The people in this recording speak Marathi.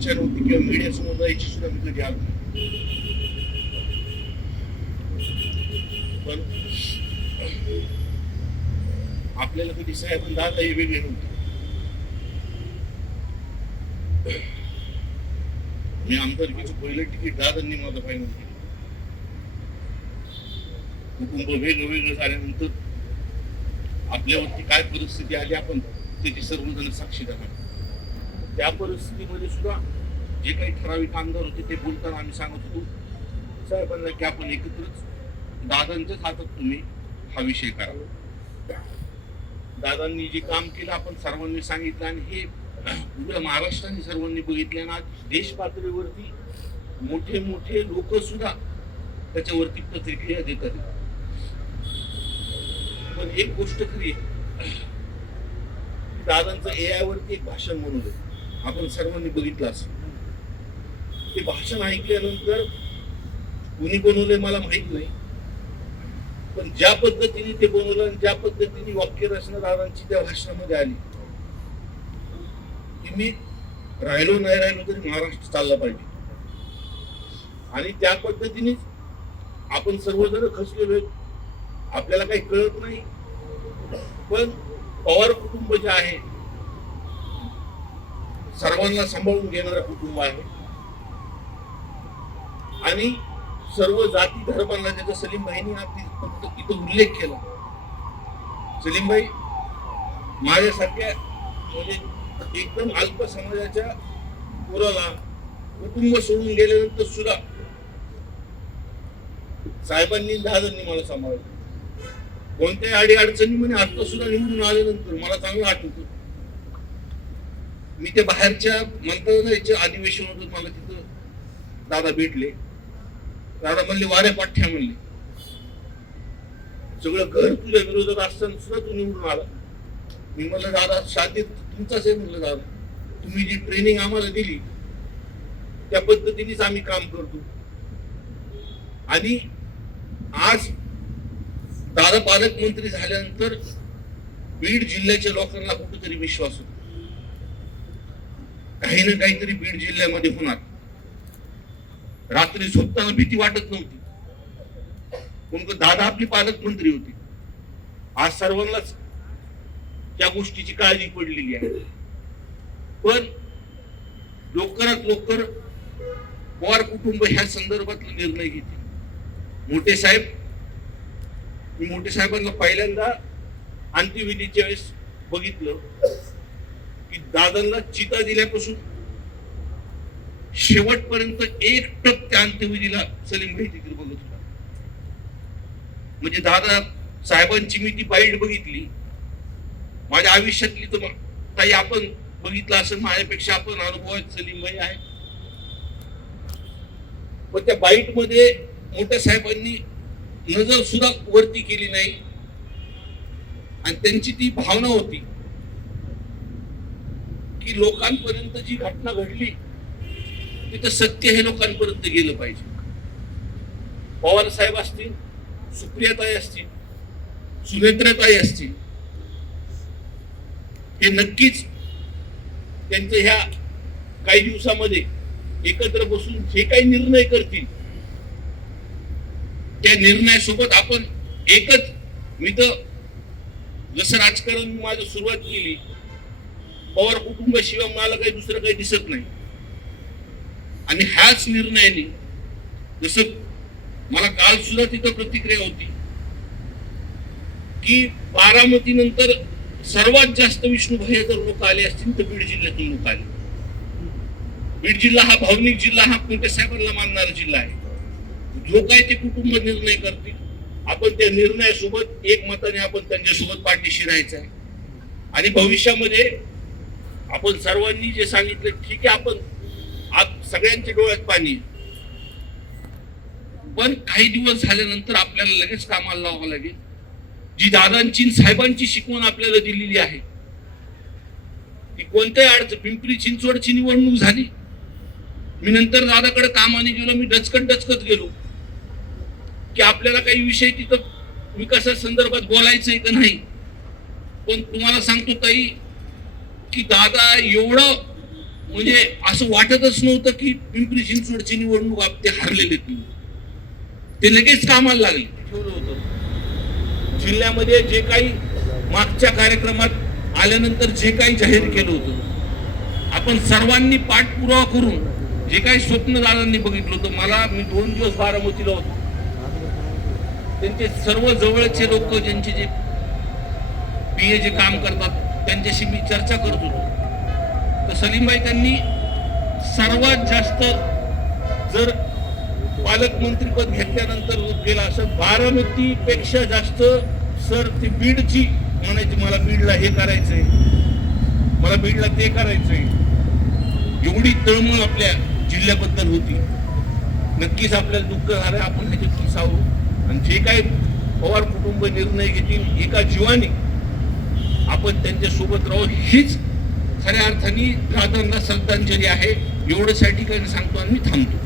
इच्छा नव्हती किंवा मीडिया समोर जायची सुद्धा मी कधी आलो नाही. पण आपल्याला कधी साहेब दादा हे वेगळे नव्हते. मी आमदारकीचं पहिलं तिकीट दादांनी माझं फायनल केलं. कुटुंब वेगळं झाल्यानंतर आपल्यावरती काय परिस्थिती आली आपण त्याची सर्वजण साक्षीदार आहोत. त्या परिस्थितीमध्ये सुद्धा जे काही ठराविक आमदार होते ते बोलताना आम्ही सांगत होतो साहेबांना की आपण एकत्रच दादांच्याच हातात तुम्ही हा विषय करा. दादांनी जे काम केलं आपण सर्वांनी सांगितलं आणि हे पुऱ्या महाराष्ट्राने सर्वांनी बघितले ना. देश पातळीवरती मोठे मोठे लोक सुद्धा त्याच्यावरती प्रतिक्रिया देतात. पण एक गोष्ट खरी दादांचं AI वरती एक भाषण म्हणून आपण सर्वांनी बघितलं असं. ते भाषण ऐकल्यानंतर कुणी बनवलंय मला माहित नाही, पण ज्या पद्धतीने ते बनवलं आणि ज्या पद्धतीने वाक्य रचना दादांची त्या भाषणामध्ये आली की मी राहिलो नाही राहिलो तरी महाराष्ट्र चालला पाहिजे. आणि त्या पद्धतीने आपण सर्वजण खचलेलो. आपल्याला काही कळत नाही, पण पवार कुटुंब जे आहे सर्वांना सांभाळून घेणारं कुटुंब आहे आणि सर्व जाती धर्मांना, ज्याचा सलीमभाईंनी फक्त इथं उल्लेख केला. सलीमभाई माझ्यासारख्या म्हणजे एकदम अल्प समाजाच्या पोराला कुटुंब सोडून गेल्यानंतर सुद्धा साहेबांनी दादांनी मला सांभाळलं. कोणत्याही अडी अडचणी म्हणे आता सुद्धा निवडून आल्यानंतर मला चांगलं आठवतं. मी ते बाहेरच्या मंत्रालयाच्या अधिवेशन होतं, मला तिथं दादा भेटले. दादा म्हणले वाऱ्या पाठ्या म्हणले सगळं घर तुझ्या विरोधात असताना सुद्धा तू निवडून आला. मी म्हणलं दादा शादी तुमचाच आहे. म्हणलं दादा तुम्ही जी ट्रेनिंग आम्हाला दिली त्या पद्धतीनेच आम्ही काम करतो. आणि आज दादा पालकमंत्री झाल्यानंतर बीड जिल्ह्याच्या लोकांना कुठेतरी विश्वास होतो काही ना काहीतरी बीड जिल्ह्यामध्ये होणार. रात्री झोपताना भीती वाटत नव्हती, पण दादा आपली पालकमंत्री होते. आज सर्वांनाच त्या गोष्टीची काळजी पडलेली आहे. पण लवकरात लवकर पवार कुटुंब ह्या संदर्भातला निर्णय घेते. मोठे साहेब, मी मोठे साहेबांना पहिल्यांदा अंत्यविधीच्या वेळेस बघितलं की दादांना चिता दिल्यापासून शेवटपर्यंत एक टप त्या अंत्यविधीला सलीमभाई तिथे बघत होता. म्हणजे दादा साहेबांची मी ती बाईट बघितली माझ्या आयुष्यातली. तर काही आपण बघितलं असं माझ्यापेक्षा आपण अनुभवात सलीमभाई आहे. पण त्या बाईट मध्ये मोठ्या साहेबांनी नजर सुद्धा वरती केली नाही आणि त्यांची ती भावना होती की लोकांपर्यंत जी घटना घडली तिथं सत्य हे लोकांपर्यंत गेलं पाहिजे. पवार साहेब असतील, सुप्रियाताई असतील, सुनेत्राताई असतील, हे नक्कीच त्यांच्या ह्या काही दिवसामध्ये एकत्र बसून जे काही निर्णय करतील त्या निर्णयासोबत आपण एकच. मी तर जसं राजकारण माझं सुरुवात केली पवार कुटुंबाशिवाय मला काही दुसरं काही दिसत नाही. आणि ह्याच निर्णयाने जसं मला काल सुद्धा तिथं प्रतिक्रिया होती की बारामती नंतर सर्वात जास्त विष्णुभाई जर लोक आले असतील तर बीड जिल्ह्यातून लोक आले. बीड जिल्हा हा भावनिक जिल्हा, हा मोठ्या साहेबांना मानणारा जिल्हा आहे. जो काय ते कुटुंब निर्णय करतील आपण त्या निर्णयासोबत एक मताने आपण त्यांच्यासोबत पाठीशी राहायचं आहे. आणि भविष्यामध्ये आपण सर्वांनी जे सांगितलं ठीक आहे, आपण सगळ्यांच्या डोळ्यात पाणी, पण काही दिवस झाल्यानंतर आपल्याला लगेच कामाला लावावं लागेल. जी दादांची साहेबांची शिकवण आपल्याला दिलेली आहे ती कोणत्याही अडचण. पिंपरी चिंचवडची निवडणूक झाली, मी नंतर दादाकडे कामाने गेलो, मी डचकत गेलो की आपल्याला काही विषय तिथं विकासा संदर्भात बोलायचंय का नाही. पण तुम्हाला सांगतो ताई की दादा एवढं म्हणजे असं वाटतच नव्हतं की पिंपरी चिंचवडची निवडणूक ते हरलेले ते लगेच कामाला लागले. ठेवलं होतं जिल्ह्यामध्ये जे काही मागच्या कार्यक्रमात आल्यानंतर जे काही जाहीर केलं होतं, आपण सर्वांनी पाठपुरावा करून जे काही स्वप्न दादांनी बघितलं होतं. मी 2 दिवस बारामतीला होतो. त्यांचे सर्व जवळचे लोक ज्यांचे जे पीए जे काम करतात त्यांच्याशी मी चर्चा करत होतो. तर सलीमबाई त्यांनी सर्वात जास्त जर पालकमंत्रीपद घेतल्यानंतर केला असं 12पेक्षा जास्त सर ते बीडची म्हणायची, मला बीडला हे करायचंय, मला बीडला ते करायचंय. एवढी तळमळ आपल्या जिल्ह्याबद्दल होती. नक्कीच आपल्याला दुःख झालं, आपण ह्याच्यातून सावरू आणि जे काही पवार कुटुंब निर्णय घेतील एका जीवाने आपण त्यांच्या सोबत राहू, हीच खऱ्या अर्थाने दादांना श्रद्धांजली आहे. एवढ्यासाठी काही सांगतो आणि मी थांबतो.